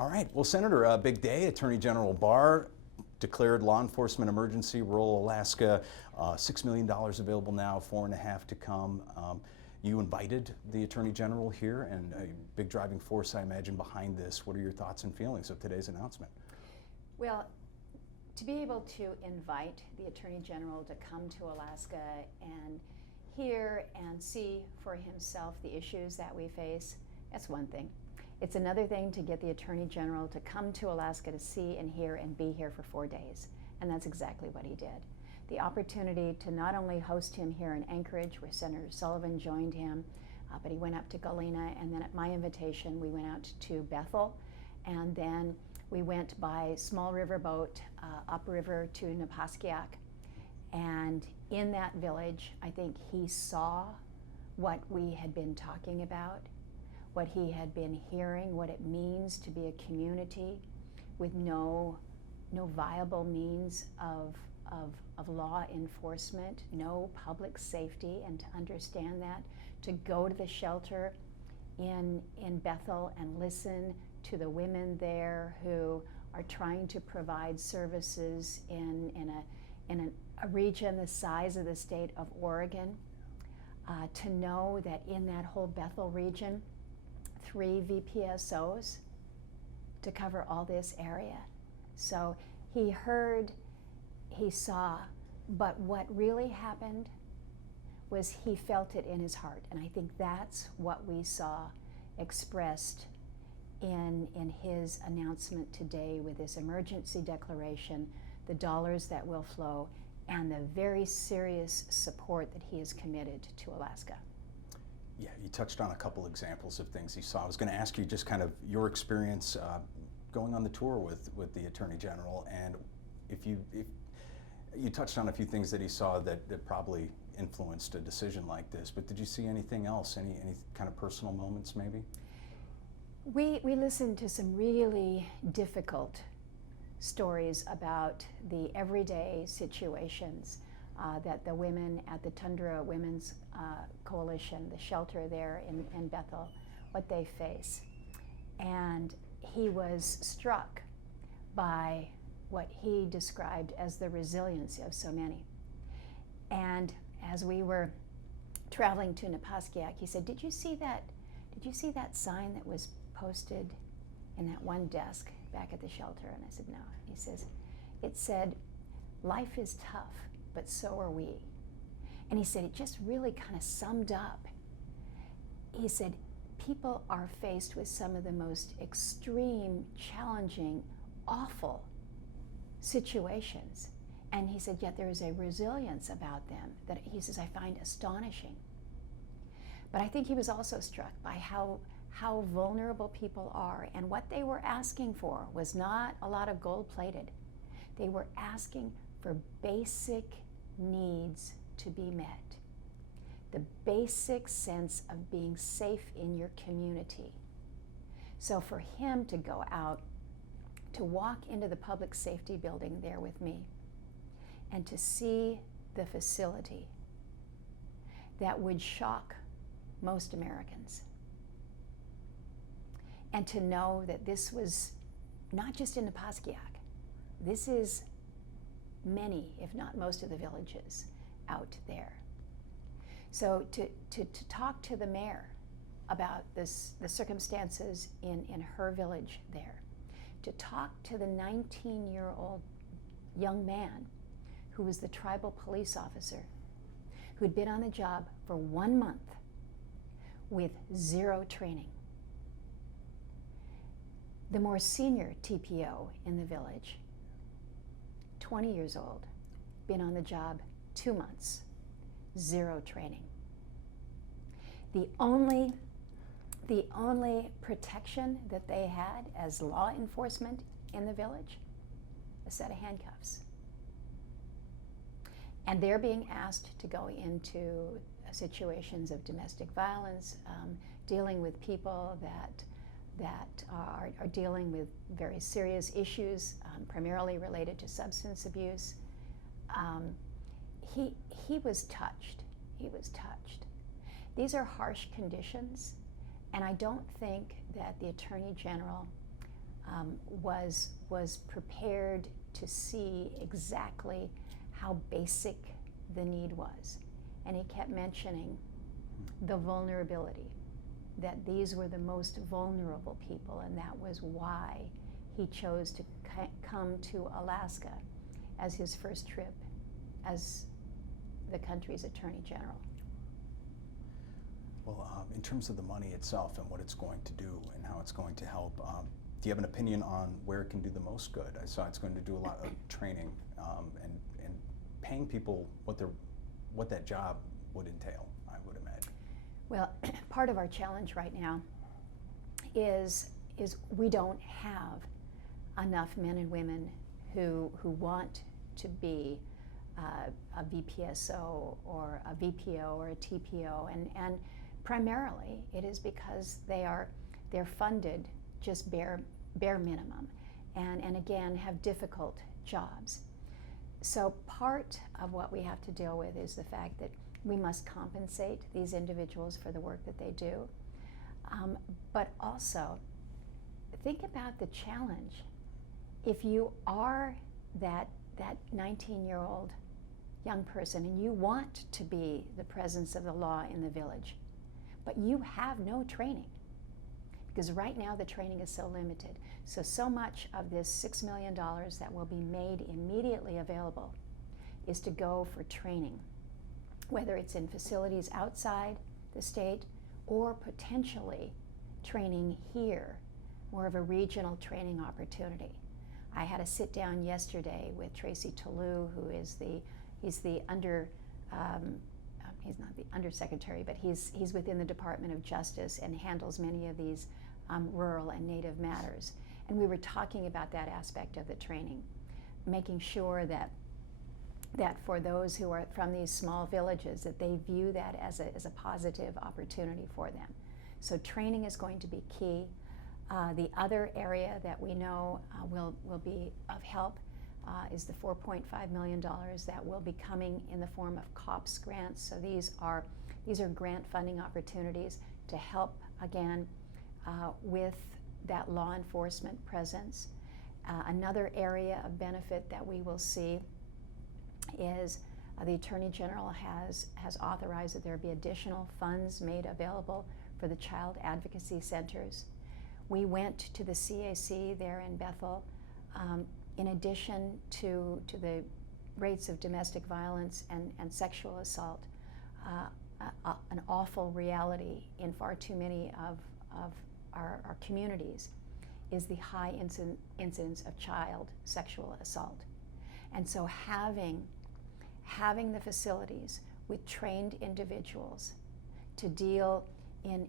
All right. Well, Senator, a big day. Attorney General Barr declared law enforcement emergency, rural Alaska, $6 million available now, 4.5 to come. You invited the Attorney General here, and a big driving force, I imagine, behind this. What are your thoughts and feelings of today's announcement? Well, to be able to invite the Attorney General to come to Alaska and hear and see for himself the issues that we face, that's one thing. It's another thing to get the Attorney General to come to Alaska to see and hear and be here for 4 days. And that's exactly what he did. The opportunity to not only host him here in Anchorage, where Senator Sullivan joined him, but he went up to Galena, and then at my invitation, we went out to Bethel, and then we went by small river boat upriver to Napaskiak. And in that village, I think he saw what we had been talking about, what he had been hearing, what it means to be a community with no viable means of law enforcement, no public safety, and to understand that, to go to the shelter in Bethel and listen to the women there who are trying to provide services in a region the size of the state of Oregon, to know that in that whole Bethel region, 3 VPSOs to cover all this area. So he heard, he saw, but what really happened was he felt it in his heart. And I think that's what we saw expressed in his announcement today with this emergency declaration, the dollars that will flow, and the very serious support that he has committed to Alaska. Yeah, you touched on a couple examples of things he saw. I was going to ask you just kind of your experience going on the tour with the Attorney General, and if you touched on a few things that he saw that probably influenced a decision like this, but did you see anything else, any kind of personal moments maybe? We listened to some really difficult stories about the everyday situations that the women at the Tundra Women's Coalition, the shelter there in Bethel, what they face. And he was struck by what he described as the resiliency of so many. And as we were traveling to Napaskiak, he said, did you see that sign that was posted in that one desk back at the shelter? And I said, no. He says, it said, life is tough, but so are we. And he said, it just really kind of summed up. He said, people are faced with some of the most extreme, challenging, awful situations. And he said, yet there is a resilience about them that he says, I find astonishing. But I think he was also struck by how vulnerable people are, and what they were asking for was not a lot of gold-plated. They were asking for basic needs to be met. The basic sense of being safe in your community. So for him to go out, to walk into the public safety building there with me, and to see the facility that would shock most Americans, and to know that this was not just in Napaskiak, this is many, if not most of the villages out there. So to talk to the mayor about the circumstances in her village there, to talk to the 19-year-old young man who was the tribal police officer, who'd been on the job for 1 month with 0 training. The more senior TPO in the village, 20 years old, been on the job 2 months, 0 training. The only protection that they had as law enforcement in the village, a set of handcuffs. And they're being asked to go into situations of domestic violence, dealing with people that are dealing with very serious issues, primarily related to substance abuse. He was touched. He was touched. These are harsh conditions, and I don't think that the Attorney General was prepared to see exactly how basic the need was. And he kept mentioning the vulnerability, that these were the most vulnerable people, and that was why he chose to come to Alaska as his first trip as the country's Attorney General. Well, in terms of the money itself and what it's going to do and how it's going to help, do you have an opinion on where it can do the most good? I saw it's going to do a lot of training and paying people what that job would entail, I would imagine. Well, part of our challenge right now is we don't have enough men and women who want to be a VPSO or a VPO or a TPO, and primarily it is because they're funded just bare minimum, and again have difficult jobs. So part of what we have to deal with is the fact that we must compensate these individuals for the work that they do, but also think about the challenge. If you are that 19-year-old young person and you want to be the presence of the law in the village, but you have no training, because right now the training is so limited. So much of this $6 million that will be made immediately available is to go for training, whether it's in facilities outside the state or potentially training here, more of a regional training opportunity. I had a sit down yesterday with Tracy Toulouse, who is he's not the undersecretary, but he's within the Department of Justice and handles many of these rural and native matters. And we were talking about that aspect of the training, making sure that for those who are from these small villages, that they view that as a positive opportunity for them. So training is going to be key. The other area that we know will be of help is the $4.5 million that will be coming in the form of COPS grants. So these are grant funding opportunities to help, again, with that law enforcement presence. Another area of benefit that we will see is the Attorney General has authorized that there be additional funds made available for the child advocacy centers. We went to the CAC there in Bethel. In addition to the rates of domestic violence and sexual assault, an awful reality in far too many of our communities is the high incidence of child sexual assault. And so having the facilities with trained individuals to deal in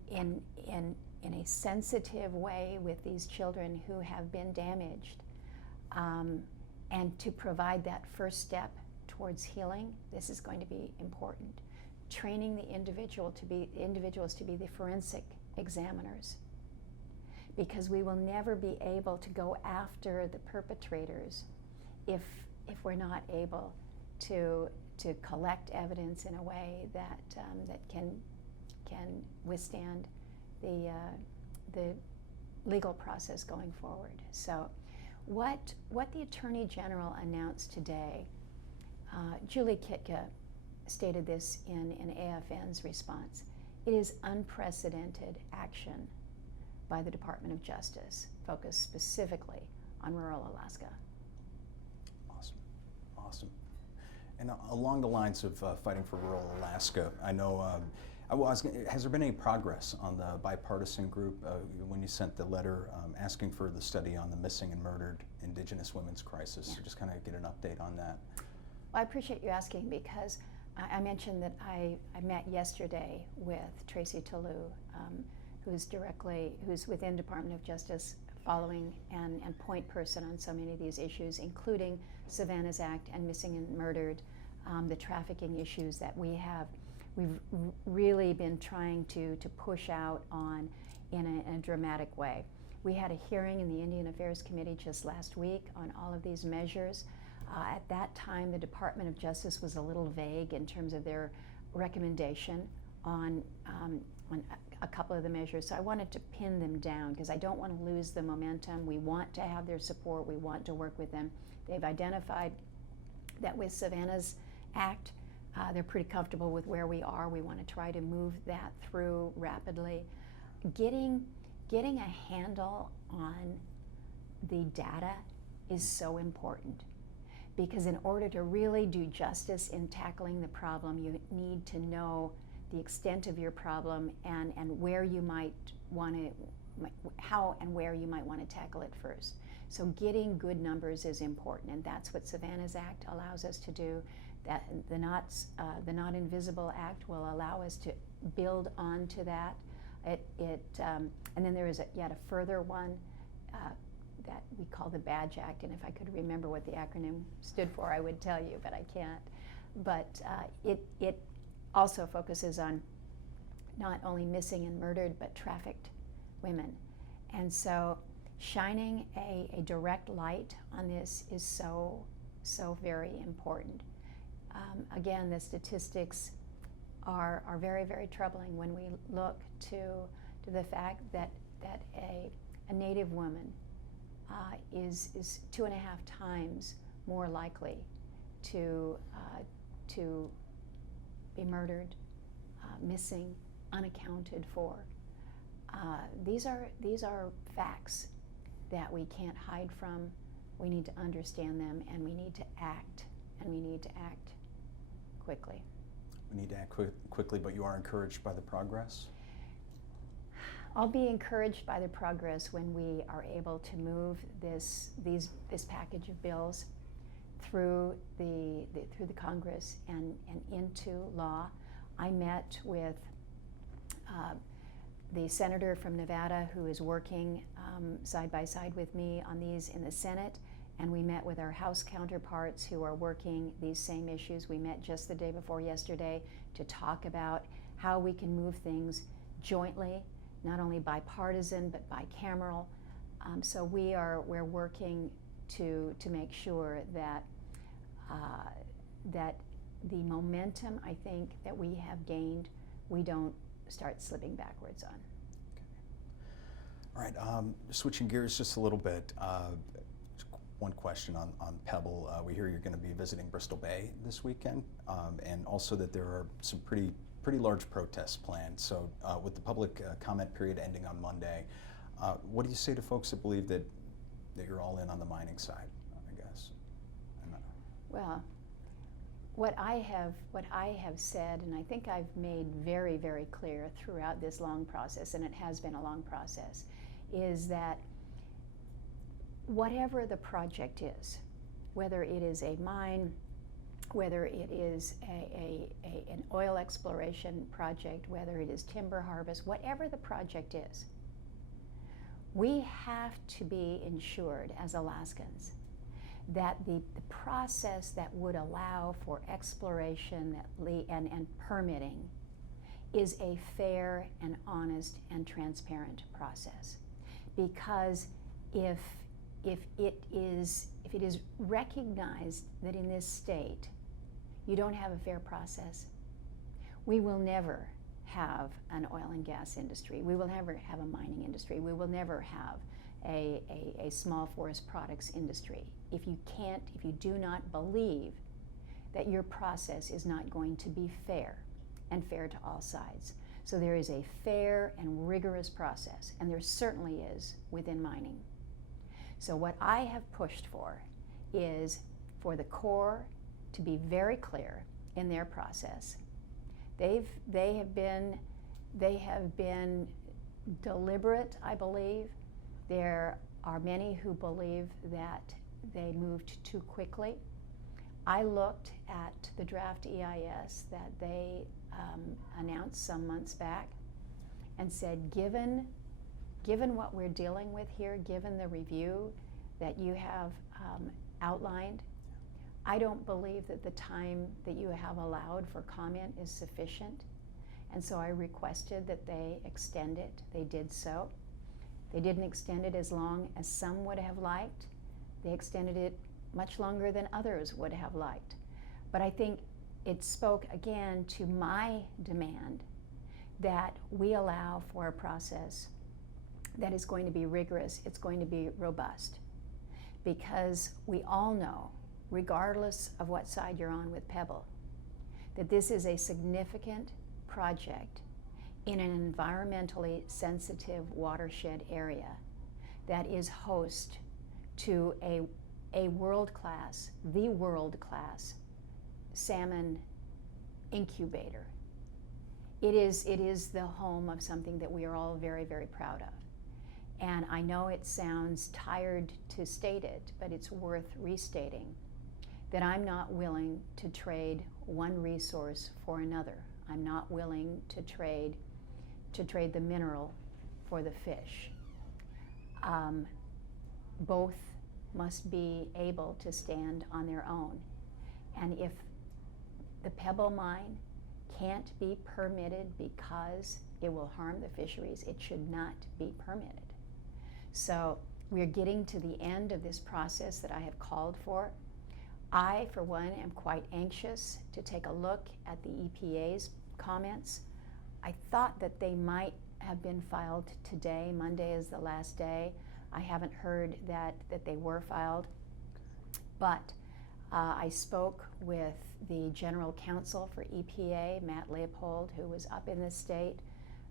a sensitive way with these children who have been damaged, and to provide that first step towards healing, this is going to be important. Training the individuals to be the forensic examiners, because we will never be able to go after the perpetrators if we're not able to collect evidence in a way that can withstand the legal process going forward. So what the Attorney General announced today, Julie Kitka stated this in AFN's response, it is unprecedented action by the Department of Justice, focused specifically on rural Alaska. Awesome. And along the lines of fighting for rural Alaska, I know, has there been any progress on the bipartisan group when you sent the letter asking for the study on the missing and murdered indigenous women's crisis? Yeah. So just kind of get an update on that. Well, I appreciate you asking, because I mentioned that I met yesterday with Tracy Toulouse, who's within Department of Justice, following and point person on so many of these issues, including Savannah's Act and missing and murdered, the trafficking issues that we've really been trying to push out on in a dramatic way. We had a hearing in the Indian Affairs Committee just last week on all of these measures. At that time, the Department of Justice was a little vague in terms of their recommendation on a couple of the measures. So I wanted to pin them down because I don't want to lose the momentum. We want to have their support. We want to work with them. They've identified that with Savannah's Act, they're pretty comfortable with where we are. We want to try to move that through rapidly. Getting a handle on the data is so important, because in order to really do justice in tackling the problem, you need to know the extent of your problem and where you might want to, how and where you might want to tackle it first. So getting good numbers is important, and that's what Savannah's Act allows us to do. That the Not Invisible Act will allow us to build onto that. And then there is yet a further one that we call the Badge Act, and if I could remember what the acronym stood for, I would tell you, but I can't. But it also focuses on not only missing and murdered, but trafficked women. And so shining a direct light on this is so very important. Again, the statistics are very, very troubling when we look to the fact that a Native woman is 2.5 times more likely to be murdered, missing, unaccounted for. These are facts that we can't hide from. We need to understand them, and we need to act, and we need to act quickly. We need to act quickly, but you are encouraged by the progress? I'll be encouraged by the progress when we are able to move this package of bills through the Congress and into law. I met with the senator from Nevada who is working side by side with me on these in the Senate, and we met with our House counterparts who are working these same issues. We met just the day before yesterday to talk about how we can move things jointly, not only bipartisan but bicameral. So we're working to make sure that that the momentum, I think, that we have gained, we don't start slipping backwards on. Okay. All right, switching gears just a little bit. One question on Pebble. We hear you're going to be visiting Bristol Bay this weekend, and also that there are some pretty large protests planned. So with the public comment period ending on Monday, what do you say to folks that believe that you're all in on the mining side, I guess? Well, what I have said, and I think I've made very, very clear throughout this long process, and it has been a long process, is that whatever the project is, whether it is a mine, whether it is an oil exploration project, whether it is timber harvest, whatever the project is, we have to be ensured as Alaskans that the process that would allow for exploration and permitting is a fair and honest and transparent process. Because if it is recognized that in this state you don't have a fair process, we will never have an oil and gas industry. We will never have a mining industry. We will never have a small forest products industry. If you do not believe that your process is not going to be fair and fair to all sides. So there is a fair and rigorous process, and there certainly is within mining. So what I have pushed for is for the Corps to be very clear in their process. They have been deliberate, I believe. There are many who believe that they moved too quickly. I looked at the draft EIS that they announced some months back and said, given what we're dealing with here, given the review that you have outlined, I don't believe that the time that you have allowed for comment is sufficient. And so I requested that they extend it. They did so. They didn't extend it as long as some would have liked. They extended it much longer than others would have liked. But I think it spoke again to my demand that we allow for a process that is going to be rigorous, it's going to be robust. Because we all know, regardless of what side you're on with Pebble, that this is a significant project in an environmentally sensitive watershed area that is host to a world-class, the world-class salmon incubator. It is the home of something that we are all very, very proud of. And I know it sounds tired to state it, but it's worth restating that I'm not willing to trade one resource for another. I'm not willing to trade the mineral for the fish. Both must be able to stand on their own. And if the Pebble Mine can't be permitted because it will harm the fisheries, it should not be permitted. So we're getting to the end of this process that I have called for. I, for one, am quite anxious to take a look at the EPA's comments. I thought that they might have been filed today. Monday is the last day. I haven't heard that they were filed. But I spoke with the General Counsel for EPA, Matt Leopold, who was up in the state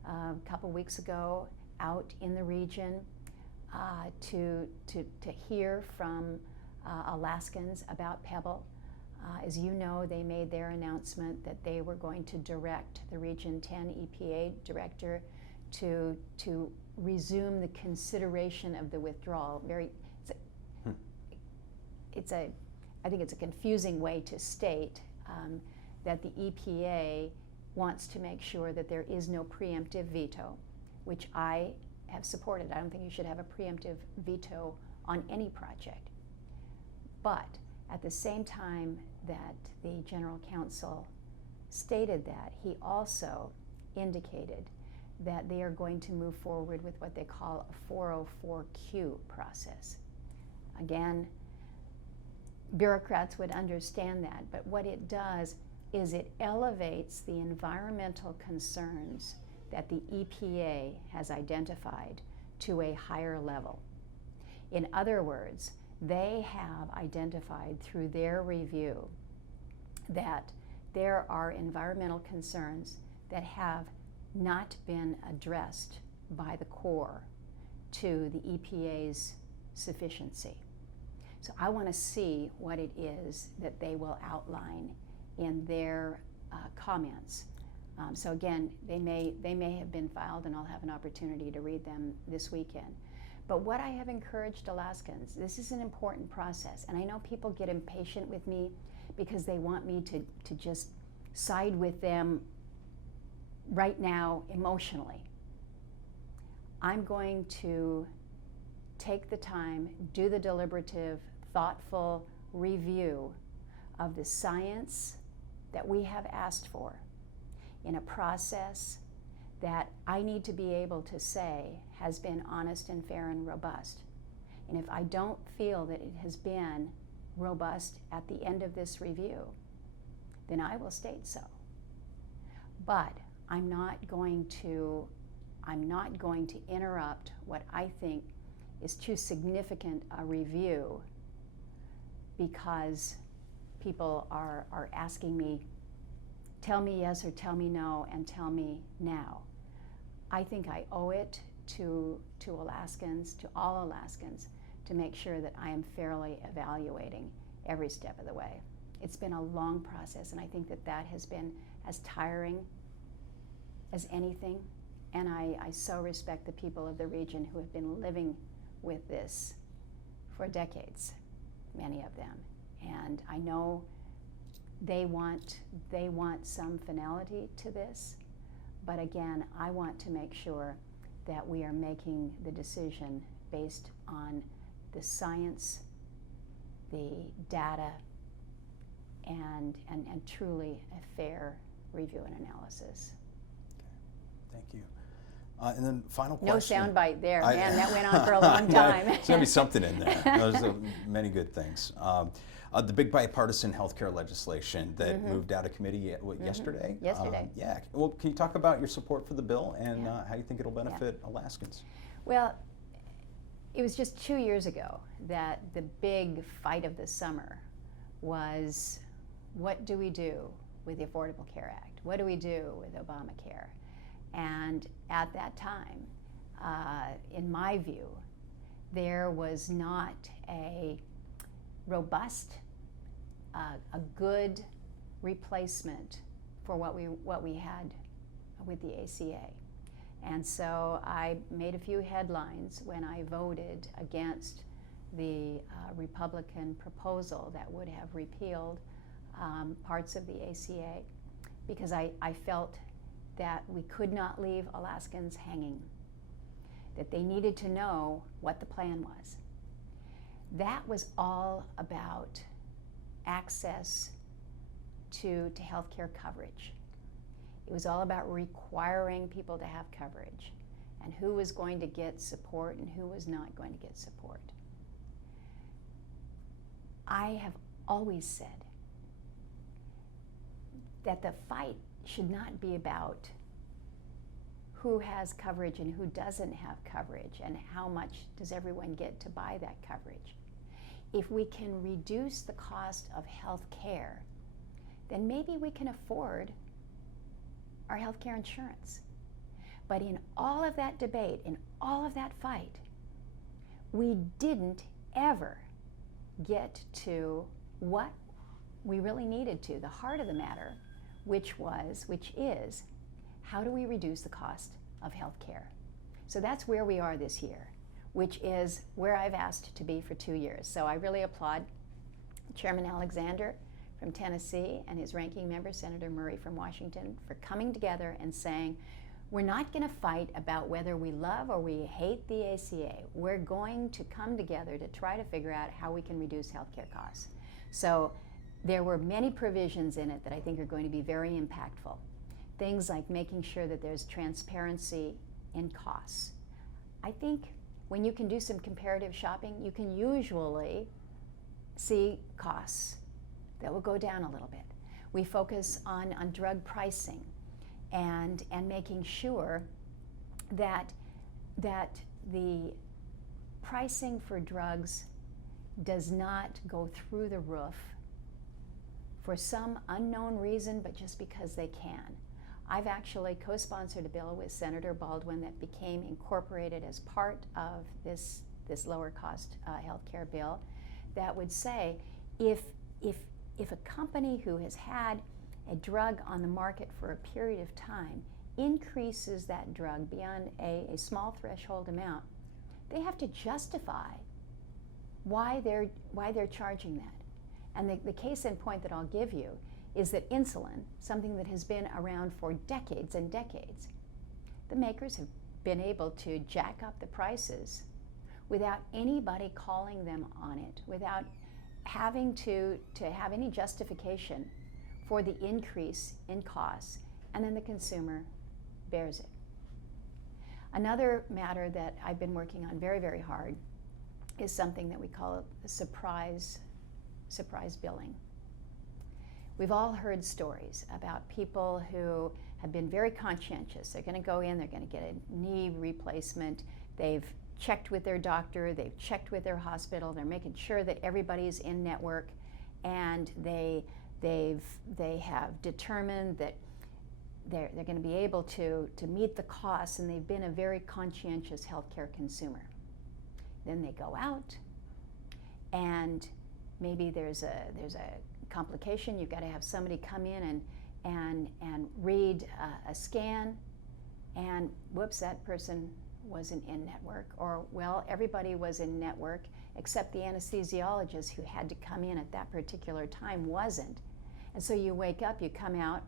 a couple weeks ago, out in the region, to hear from Alaskans about Pebble. As you know, they made their announcement that they were going to direct the Region 10 EPA director to resume the consideration of the withdrawal. I think it's a confusing way to state that the EPA wants to make sure that there is no preemptive veto, which I have supported. I don't think you should have a preemptive veto on any project. But at the same time that the General Counsel stated that, he also indicated that they are going to move forward with what they call a 404Q process. Again, bureaucrats would understand that, but what it does is it elevates the environmental concerns that the EPA has identified to a higher level. In other words, they have identified through their review that there are environmental concerns that have not been addressed by the Corps to the EPA's sufficiency. So I want to see what it is that they will outline in their comments. So again, they may have been filed, and I'll have an opportunity to read them this weekend. But what I have encouraged Alaskans, this is an important process, and I know people get impatient with me because they want me to just side with them right now emotionally. I'm going to take the time, do the deliberative, thoughtful review of the science that we have asked for in a process that I need to be able to say has been honest and fair and robust. And if I don't feel that it has been robust at the end of this review, then I will state so. But I'm not going to interrupt what I think is too significant a review because people are asking me, tell me yes or tell me no, and tell me now. I think I owe it to Alaskans, to all Alaskans, to make sure that I am fairly evaluating every step of the way. It's been a long process, and I think that has been as tiring as anything, and I so respect the people of the region who have been living with this for decades, many of them. And I know they want some finality to this, but again, I want to make sure that we are making the decision based on the science, the data, and truly a fair review and analysis. Okay. Thank you. And then final No question. soundbite there, man. That went on for a long time. There's going to be something in there. There's many good things. The big bipartisan healthcare legislation that moved out of committee yesterday. Yesterday. Yeah. Well, can you talk about your support for the bill and how you think it'll benefit Alaskans? Well, it was just 2 years ago that the big fight of the summer was, what do we do with the Affordable Care Act? What do we do with Obamacare? And at that time, in my view, there was not a robust, a good replacement for what we had with the ACA. And so I made a few headlines when I voted against the Republican proposal that would have repealed parts of the ACA, because I felt that we could not leave Alaskans hanging, that they needed to know what the plan was. That was all about access to health care coverage. It was all about requiring people to have coverage and who was going to get support and who was not going to get support. I have always said that the fight should not be about who has coverage and who doesn't have coverage and how much does everyone get to buy that coverage. If we can reduce the cost of health care, then maybe we can afford our health care insurance. But in all of that debate, in all of that fight, we didn't ever get to what we really needed to, the heart of the matter, which is, how do we reduce the cost of health care? So that's where we are this year, which is where I've asked to be for 2 years. So I really applaud Chairman Alexander from Tennessee and his ranking member, Senator Murray from Washington, for coming together and saying, we're not going to fight about whether we love or we hate the ACA. We're going to come together to try to figure out how we can reduce healthcare costs. So there were many provisions in it that I think are going to be very impactful. Things like making sure that there's transparency in costs. I think when you can do some comparative shopping, you can usually see costs that will go down a little bit. We focus on drug pricing and making sure that the pricing for drugs does not go through the roof for some unknown reason, but just because they can. I've actually co-sponsored a bill with Senator Baldwin that became incorporated as part of this lower cost health care bill that would say if a company who has had a drug on the market for a period of time increases that drug beyond a small threshold amount, they have to justify why they're charging that. And the case in point that I'll give you is that insulin, something that has been around for decades and decades, the makers have been able to jack up the prices without anybody calling them on it, without having to have any justification for the increase in costs, and then the consumer bears it. Another matter that I've been working on very, very hard is something that we call surprise billing. We've all heard stories about people who have been very conscientious. They're going to go in, they're going to get a knee replacement, they've checked with their doctor, they've checked with their hospital, they're making sure that everybody's in network, and they have determined that they're going to be able to meet the costs, and they've been a very conscientious healthcare consumer. Then they go out, and maybe there's a complication. You've got to have somebody come in and read a scan, and whoops, that person wasn't in network. Or, well, everybody was in network except the anesthesiologist who had to come in at that particular time wasn't. And so you wake up, you come out,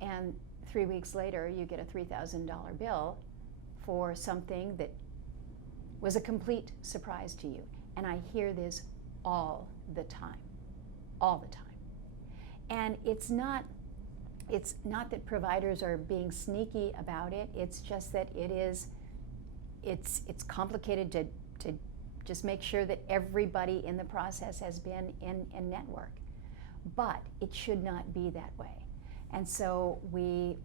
and 3 weeks later you get a $3,000 bill for something that was a complete surprise to you. And I hear this all the time. And it's not it's not that providers are being sneaky about it, it's just that it's complicated to just make sure that everybody in the process has been in network. But it should not be that way. And so we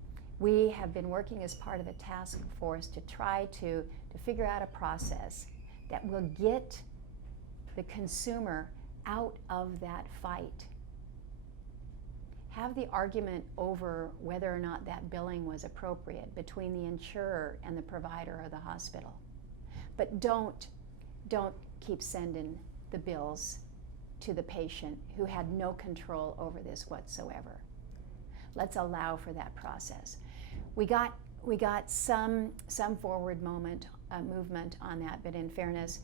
have been working as part of a task force to try to figure out a process that will get the consumer out of that fight. Have the argument over whether or not that billing was appropriate between the insurer and the provider or the hospital. But don't keep sending the bills to the patient who had no control over this whatsoever. Let's allow for that process. We got some forward movement on that, but in fairness,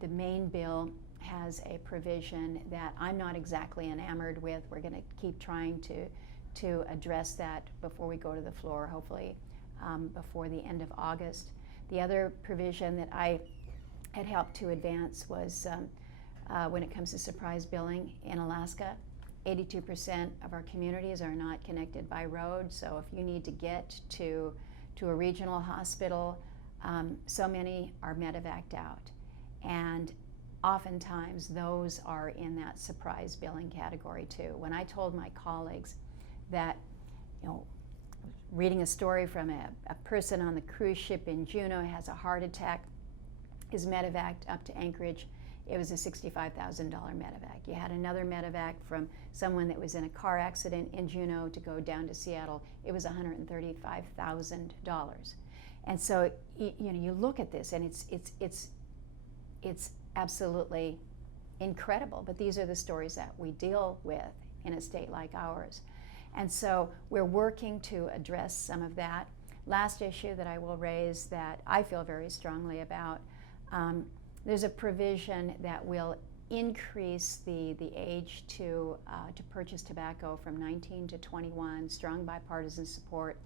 the main bill has a provision that I'm not exactly enamored with. We're going to keep trying to address that before we go to the floor, hopefully before the end of August. The other provision that I had helped to advance was when it comes to surprise billing in Alaska. 82% of our communities are not connected by road, so if you need to get to a regional hospital, so many are medevaced out. And oftentimes those are in that surprise billing category too. When I told my colleagues that, reading a story from a person on the cruise ship in Juneau has a heart attack, is medevaced up to Anchorage, it was a $65,000 medevac. You had another medevac from someone that was in a car accident in Juneau to go down to Seattle, it was $135,000. And so you look at this and it's absolutely incredible, but these are the stories that we deal with in a state like ours. And so we're working to address some of that. Last issue that I will raise that I feel very strongly about, there's a provision that will increase the age to purchase tobacco from 19 to 21, strong bipartisan support.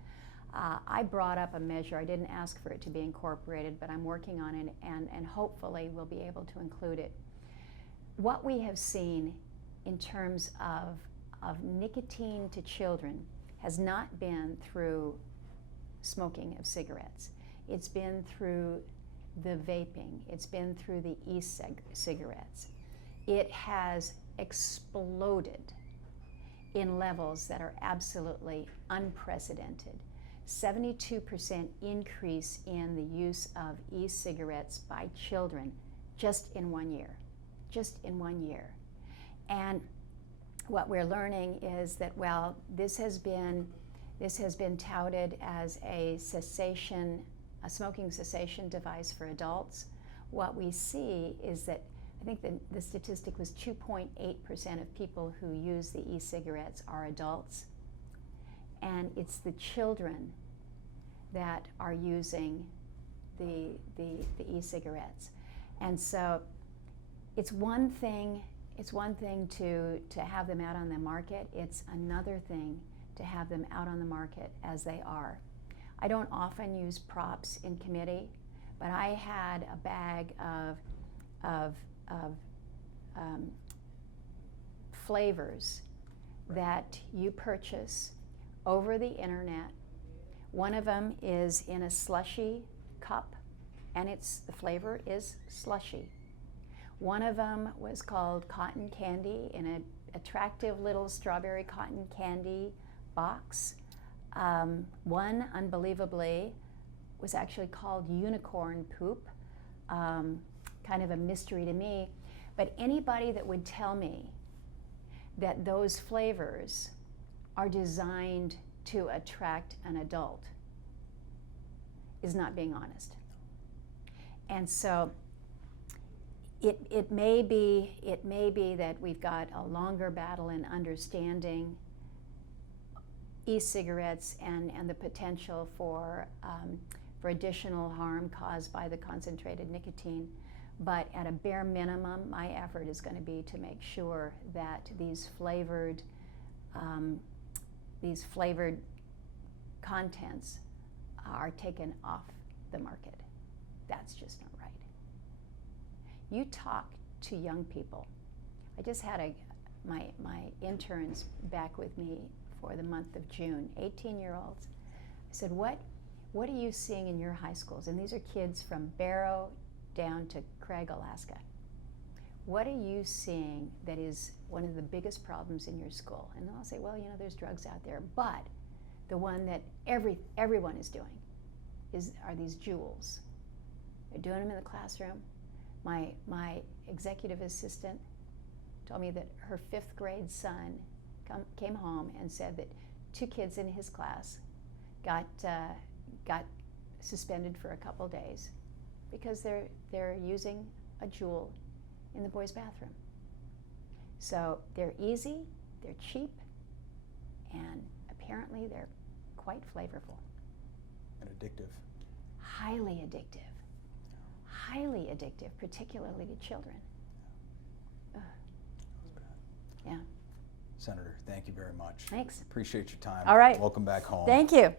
I brought up a measure, I didn't ask for it to be incorporated, but I'm working on it and hopefully we'll be able to include it. What we have seen in terms of nicotine to children has not been through smoking of cigarettes. It's been through the vaping, it's been through the e-cigarettes. It has exploded in levels that are absolutely unprecedented. 72% increase in the use of e-cigarettes by children just in 1 year, just in 1 year. And what we're learning is that, well, this has been touted as a smoking cessation device for adults. What we see is that I think the statistic was 2.8% of people who use the e-cigarettes are adults. And it's the children that are using the e-cigarettes. And so it's one thing to have them out on the market. It's another thing to have them out on the market as they are. I don't often use props in committee, but I had a bag of flavors that you purchase over the internet. One of them is in a slushy cup, and the flavor is slushy. One of them was called cotton candy in an attractive little strawberry cotton candy box. One, unbelievably, was actually called unicorn poop, kind of a mystery to me. But anybody that would tell me that those flavors are designed to attract an adult is not being honest. And so it may be that we've got a longer battle in understanding e-cigarettes and the potential for additional harm caused by the concentrated nicotine. But at a bare minimum, my effort is going to be to make sure that these flavored contents are taken off the market. That's just not right. You talk to young people. I just had my interns back with me for the month of June, 18-year-olds. I said, what are you seeing in your high schools? And these are kids from Barrow down to Craig, Alaska. What are you seeing that is one of the biggest problems in your school? And I'll say, well, there's drugs out there, but the one that everyone is doing are these jewels. They're doing them in the classroom. My executive assistant told me that her 5th grade son came home and said that 2 kids in his class got suspended for a couple days because they're using a jewel in the boys' bathroom. So they're easy, they're cheap, and apparently they're quite flavorful. And addictive. Highly addictive. Highly addictive, particularly to children. Ugh. Yeah. Senator, thank you very much. Thanks. Appreciate your time. All right. Welcome back home. Thank you.